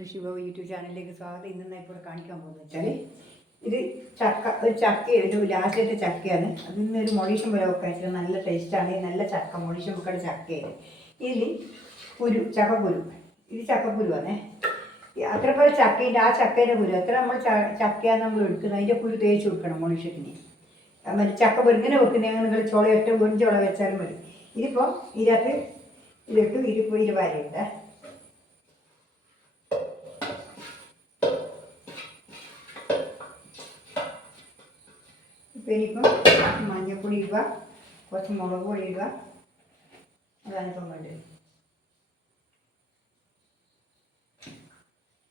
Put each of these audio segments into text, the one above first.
കൃഷി ഭവൻ യൂട്യൂബ് ചാനലിലേക്ക് സ്വാഗതം. ഇന്ന് ഇപ്പോൾ കാണിക്കാൻ പോകുന്നത് വെച്ചാൽ ഇത് ചക്ക, ഒരു ചക്ക, ഒരു ലാസ്റ്റത്തെ ചക്കയാണ്. അതിൽ നിന്ന് ഒരു മൊളീഷൻ പോലെ വെക്കാൻ വെച്ചാൽ നല്ല ടേസ്റ്റാണ്. നല്ല ചക്ക മൊളീഷൻ വെക്കുന്ന ചക്കയാണ്. ഇതിൽ ചക്കക്കുരു, ഇത് ചക്കക്കുരുവാണേ. അത്ര പോലെ ചക്കയുണ്ട്. ആ ചക്കേൻ്റെ കുരു എത്ര നമ്മൾ ചക്കയാണ് നമ്മൾ എടുക്കുന്നത്, അതിൻ്റെ കുരു തേച്ച് കൊടുക്കണം മൊളീഷത്തിന്. മറ്റേ ചക്ക വെറുങ്ങനെ വെക്കുന്ന നിങ്ങൾ ചുള ഒറ്റ വെറും ചുള വെച്ചാലും മതി. ഇതിപ്പോൾ ഇതിനകത്ത് ഇതിട്ട് ഇതിപ്പോൾ ഇരുവാരുണ്ട്. ഇപ്പം ഇനിയിപ്പം മഞ്ഞൾപ്പൊടി ഇടുക, കുറച്ച് മുളക് പൊടി ഇടുക. അതാണിപ്പം വേണ്ടത്.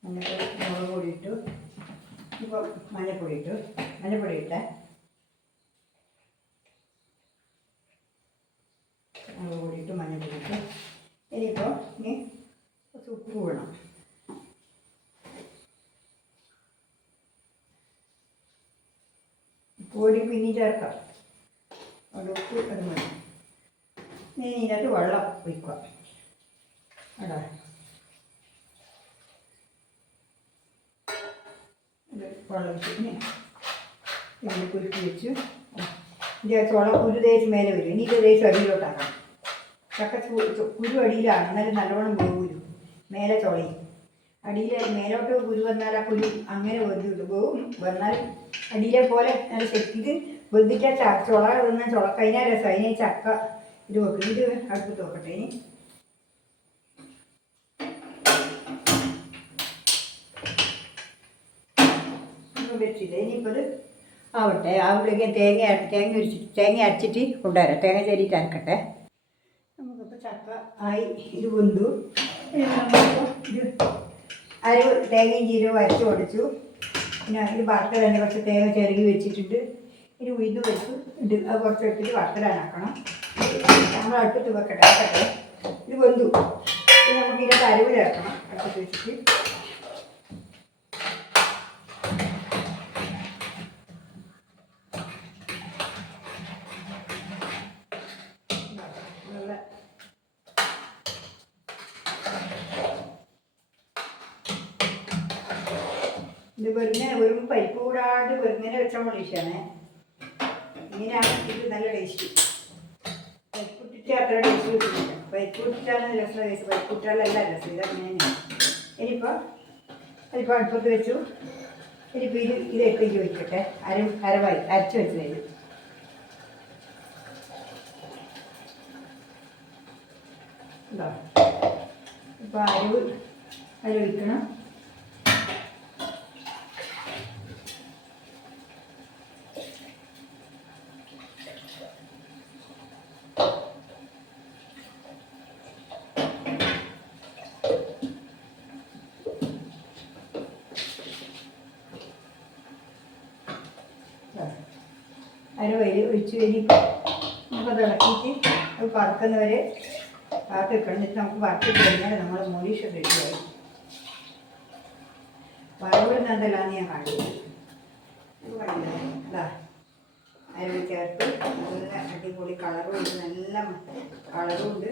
മഞ്ഞൾപ്പൊടി മുളക് പൊടി ഇട്ടു. ഇപ്പോൾ മഞ്ഞൾപ്പൊടി ഇട്ടു. മഞ്ഞൾപ്പൊടി ഇട്ടേ, മുളക് പൊടി ഇട്ടു, മഞ്ഞൾപ്പൊടി ഇട്ടു. ഇനിയിപ്പോൾ ഇനി കുറച്ച് ഉപ്പ് വേണം. പൊടി പിന്നെ ചേർക്കാം. അവിടെ ഉപ്പ് അത് മതി. ഇനി ഇതിനകത്ത് വെള്ളം ഒഴിക്കുക. അടാ വെള്ളം ഒഴിച്ചിട്ട് ഇതിൽ കുരുക്കി വെച്ചു. ഇതിൻ്റെ ചുള കുരു തേച്ച് മേലെ വരും. ഇനി ഇത് തേച്ച് അടിയിലോട്ടാക്കണം. ചക്ക കുരു അടിയിലാണ്, എന്നാലും നല്ലോണം പോകും. മേലെ ചുളയും അടിയിൽ മേലോട്ട് കുരു വന്നാൽ ആ കുരു അങ്ങനെ വെന്തിട്ട് പോകും. വന്നാൽ അടിയിലെ പോലെ നല്ല ശക്തിക്ക് വെന്തിട്ടാൽ ചുള തിന്നാൽ ചുളക്ക അതിനാ രസം. അതിനെ ചക്ക ഇത് വെക്കും. ഇത് അടുപ്പത്ത് വെക്കട്ടെ. ഇനി വെച്ചില്ല. ഇനിയിപ്പോൾ ഇത് ആവട്ടെ. ആവുമ്പോഴേക്കും തേങ്ങ അരച്ചിട്ട് കൊണ്ടുവരാം. തേങ്ങ ചെരിയിട്ട് അരക്കട്ടെ. നമുക്കിപ്പോൾ ചക്ക ആയി. ഇത് വെന്തു. ഇത് തേങ്ങയും ജീരകവും അരച്ച് കൊടുത്തു. പിന്നെ ഇത് വറുത്തിടാൻ കുറച്ച് തേങ്ങ ചിരകി വെച്ചിട്ടുണ്ട്. ഇത് ഉഴുന്ന് വെച്ചു ഉണ്ട്. അത് കുറച്ച് എടുത്തിട്ട് വറുത്തിടാനാക്കണം. നമ്മൾ അടുപ്പത്ത് വെക്കട്ടെ. ഇത് വെന്തു. ഇത് നമുക്ക് ഇതിൻ്റെ അരവ് ചേർക്കണം. അടുപ്പത്ത് വെച്ചിട്ട് ഇത് വെറും പരിപ്പ് കൂടാണ്ട് വെറുങ്ങനെ വെച്ച മൊളീഷാണ്. ഇങ്ങനെയാണ് ഇത് നല്ല ടേസ്റ്റ്. പരിപ്പിട്ടിട്ട് അത്ര ടേസ്റ്റ് കിട്ടുന്നില്ല. പരിപ്പിട്ടിട്ടാണ് രസം. പരിപ്പിട്ടാലല്ല രസം. ഇതങ്ങനെയാണ്. ഇനിയിപ്പോൾ അടുപ്പത്ത് വെച്ചു. ഇനിയിപ്പോൾ ഇത് എട്ടിലേക്ക് വയ്ക്കട്ടെ. അരവായി അരച്ച് വെച്ച് തരും. ഉണ്ടോ? ഇപ്പോൾ അര വയ്ക്കണം. അരവയിൽ ഒഴിച്ച് കഴിഞ്ഞിപ്പോൾ നമുക്കത് ഇളക്കിയിട്ട് അത് പറക്കുന്നവരെ കാത്ത് വെക്കണം. എന്നിട്ട് നമുക്ക് വറുത്ത് കഴിഞ്ഞാൽ നമ്മൾ മൊളീഷ റെഡിയായി. വറവിടുന്ന എന്തെല്ലാന്ന് ഞാൻ കാണിച്ചു. അതാ അരവ് ചേർത്ത് നല്ല അടിപൊളി കളറും ഉണ്ട്. നല്ല കളറും ഉണ്ട്.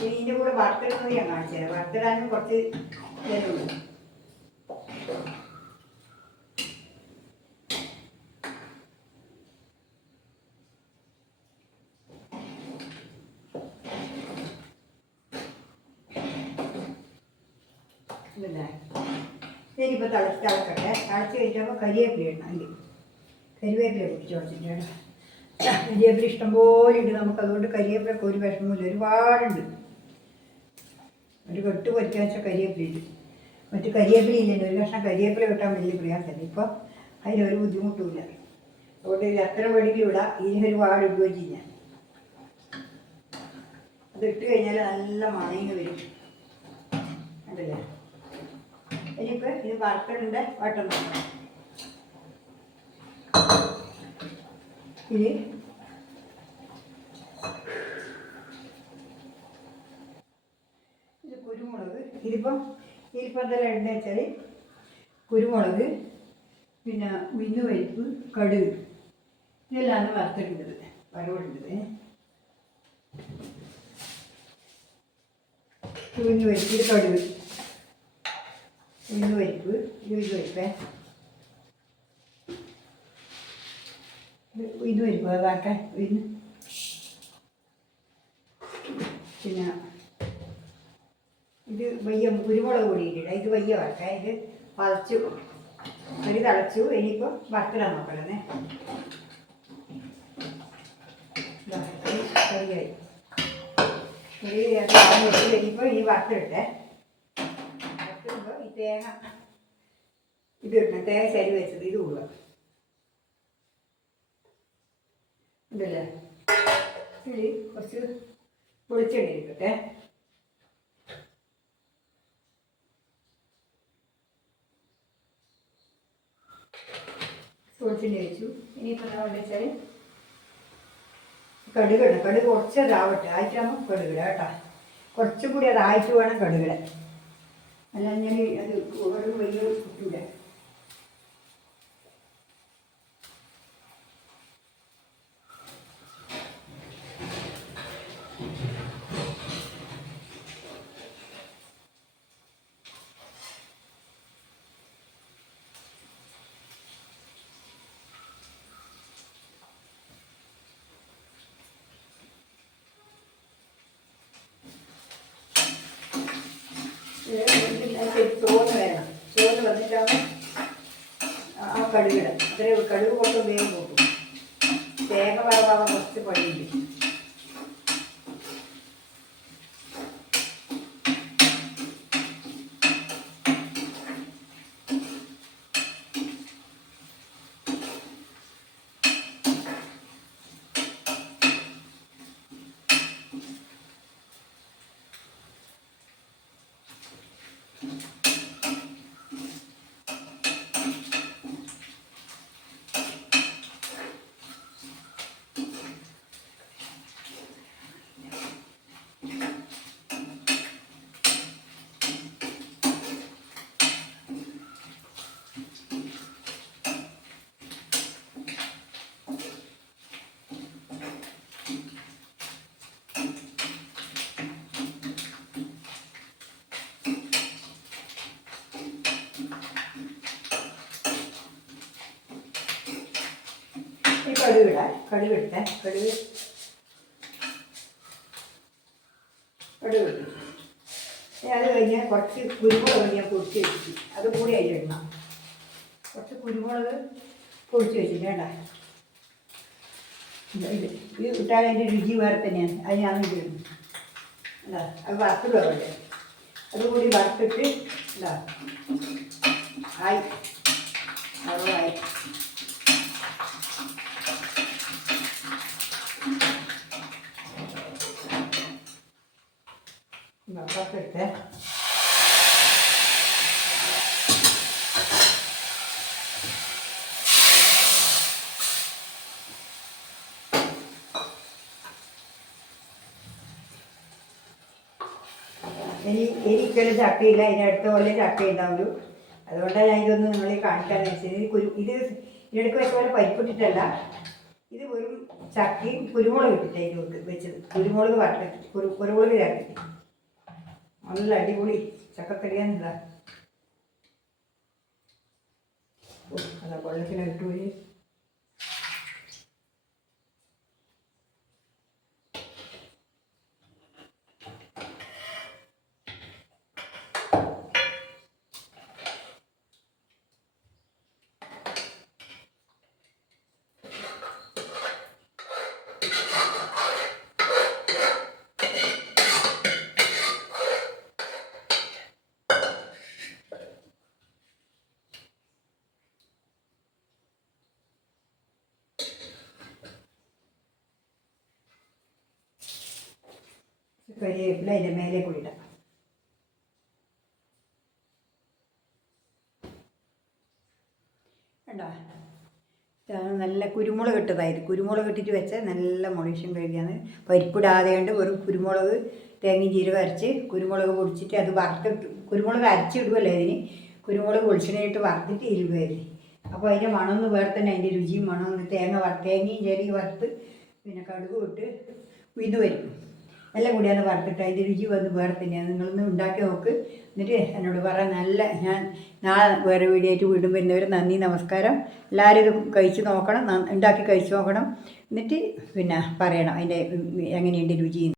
ഇനി ഇതിൻ്റെ കൂടെ വറുത്തിടുന്നത് ഞാൻ കാണിച്ചു തരാം. വറുത്തിടാനും കുറച്ച് നേരമുണ്ട്. ശരിപ്പോൾ തിളക്കട്ടെ. തിളച്ച് കഴിച്ചപ്പോൾ കരിവേപ്പില ഇടണം. അതിൽ കരിവേപ്പില പിടിച്ച് വെച്ചിട്ടാണ്. കരിവേപ്പില ഇഷ്ടംപോലെ ഉണ്ട് നമുക്ക്. അതുകൊണ്ട് കരിവേപ്പിലൊക്കെ ഒരു വിഷമമില്ല. ഒരുപാടുണ്ട്. ഒരു കെട്ട് പൊരിക്കാൻ വെച്ചാൽ കരിവേപ്പില ഇട്ട്. മറ്റ് കരിവേപ്പില ഇല്ലല്ലോ. ഒരു കഷ്ണം കരിവേപ്പില കിട്ടാൻ വലിയ പ്രയാസമല്ല. ഇപ്പോൾ അതിനൊരു ബുദ്ധിമുട്ടുമില്ല. അതുകൊണ്ട് ഇത് എത്ര വേണമെങ്കിലും ഇടാം. ഇതിനൊരു പാട് ഇടുകയും ചെയ്യാം. അതിട്ട് കഴിഞ്ഞാൽ നല്ല മണങ്ങി വരും. കണ്ടില്ലേ? ഇനിയിപ്പോൾ ഇത് വറുത്തിടേണ്ട വട്ടം നോക്കണം. ഇത് കുരുമുളക്. ഇതിപ്പോൾ എന്തെല്ലാം ഇടുന്നത് വെച്ചാൽ കുരുമുളക്, പിന്നെ ഉഴുന്ന് പരിപ്പ്, കടുക്, ഇതെല്ലാം വറുത്തിടുന്നത് വരവിടുന്നത്. ഉഴുന്ന് പരിപ്പ്, ഇത് കടുക്, ഉഴുന്ന് പരിപ്പ്, ഇത് ഉഴുന്ന് പരിപ്പേ, ഉഴുന്ന് പരിപ്പ് അതാക്കാൻ ഉഴുന്ന്, പിന്നെ ഇത് വയ്യ കുരുമുളക് പൊടിയിട്ടില്ല, ഇത് വയ്യ വറക്കാം. ഇത് പതച്ചു ഒരു തിളച്ചു. ഇനിയിപ്പോൾ വറുത്തിടാൻ നോക്കണേ. കറിയായി ഇനിയിപ്പോൾ ഇനി വറുത്തിട്ടെ. വറുത്തിടുമ്പോൾ ഈ തേങ്ങ ഇത് ഇടണം. തേങ്ങ ശരി വെച്ചത് ഇത് കൂടുക ഉണ്ടല്ലേ. ഇതിൽ കുറച്ച് വെളിച്ചെണ്ണ ഇരിക്കട്ടെ. വെളിച്ചെണ്ണ വെച്ചു. ഇനിയിപ്പോൾ എന്താ വെച്ചാൽ കടുകിടണം. കടുക് കുറച്ച് അതാവട്ടെ. ആയിട്ടാകുമ്പോൾ കടുകിട കേട്ടോ. കുറച്ചും കൂടി അതായിട്ട് വേണം കടുകിടാൻ. അല്ല ഞാൻ അത് ഒരു വലിയ കിട്ടൂല. ചോറ് വേണം. ചോറ് വന്നിട്ടാണ് ആ കടുകിട. അത്രയും കടുക് പൊട്ടും വേഗം കൂട്ടും. തേങ്ങ വറവാകാൻ കുറച്ച് പണിയുണ്ട്. കടുകിടാം. കടുകിട്ടെ. കടുക് അത് കഴിഞ്ഞാൽ കുറച്ച് കുരുമുളക് ഞാൻ പൊടിച്ച് വെച്ചിട്ട് അത് കൂടി അതിലിടണം. കുറച്ച് കുരുമുളക് പൊടിച്ച് വെച്ചിട്ട് വേണ്ട. ഇത് ഇട്ടാൽ അതിൻ്റെ രുചി വേറെ തന്നെയാണ്. അത് ഞാൻ ഇടുന്നു. എന്താ അത് വറുത്തിട്ട് വേണ്ടേ. അതുകൂടി വറുത്തിട്ട് എന്താ ആയി അറുപതായി. വറുത്തിട്ട് എനിക്കൊരു ചക്കയില്ല. ഇതിനടുത്ത പോലെ ചക്ക ഉണ്ടാവുള്ളൂ. അതുകൊണ്ടാണ് ഞാൻ ഇതൊന്ന് നിങ്ങളെ കാണിക്കാൻ വെച്ചത്. ഇത് ഇതിനടുക്ക് വെച്ച പോലെ പരിപ്പിട്ടിട്ടല്ല. ഇത് വെറും ചക്കയും കുരുമുളക് ഇട്ടിട്ട് അതിന് വെച്ചത്. കുരുമുളക് വറുത്തിട്ട് കുരുമുളക് ചേർത്തിട്ട് നല്ല അടിപൊളി ചക്കക്കറിയാന്നില്ല. അതാ വെള്ളത്തിലിട്ട് പോയി. കരിവേപ്പില അതിൻ്റെ മേലെ കൂടി ഇടാം. കണ്ടോ, നല്ല കുരുമുളക് ഇട്ടതായിരുന്നു. കുരുമുളക് ഇട്ടിട്ട് വെച്ച നല്ല മുളീഷൻ കഴിക്കാന്ന്. പരിപ്പിടാതെ കൊണ്ട് വെറും കുരുമുളക് തേങ്ങയും ജീരകം അരച്ച് കുരുമുളക് പൊടിച്ചിട്ട് അത് വറുത്തിട്ട് കുരുമുളക് അരച്ചിടുമല്ലോ ഇതിന്. കുരുമുളക് പൊളിച്ചിനായിട്ട് വറുത്തിട്ട് ഇരുവായിരുന്നു. അപ്പോൾ അതിൻ്റെ മണമൊന്ന് വേറെ തന്നെ. അതിൻ്റെ രുചിയും മണമൊന്ന് തേങ്ങയും ചെറിയ വറുത്ത് പിന്നെ കടുക് ഇട്ട് ഉഴുന്ന് പരിപ്പ് എല്ലാം കൂടിയാണ് വറുത്തിട്ട് അതിൻ്റെ രുചി വന്ന് വേറെ തന്നെയാണ്. നിങ്ങളൊന്ന് ഉണ്ടാക്കി നോക്ക്. എന്നിട്ട് എന്നോട് പറ. നല്ല ഞാൻ നാളെ വേറെ വീഡിയോ ആയിട്ട് വീണ്ടും വരുന്നവർ നന്ദി, നമസ്കാരം. എല്ലാവരും ഇത് കഴിച്ച് നോക്കണം, ഉണ്ടാക്കി കഴിച്ച് നോക്കണം. എന്നിട്ട് പിന്നെ പറയണം അതിൻ്റെ എങ്ങനെയുണ്ട് രുചി.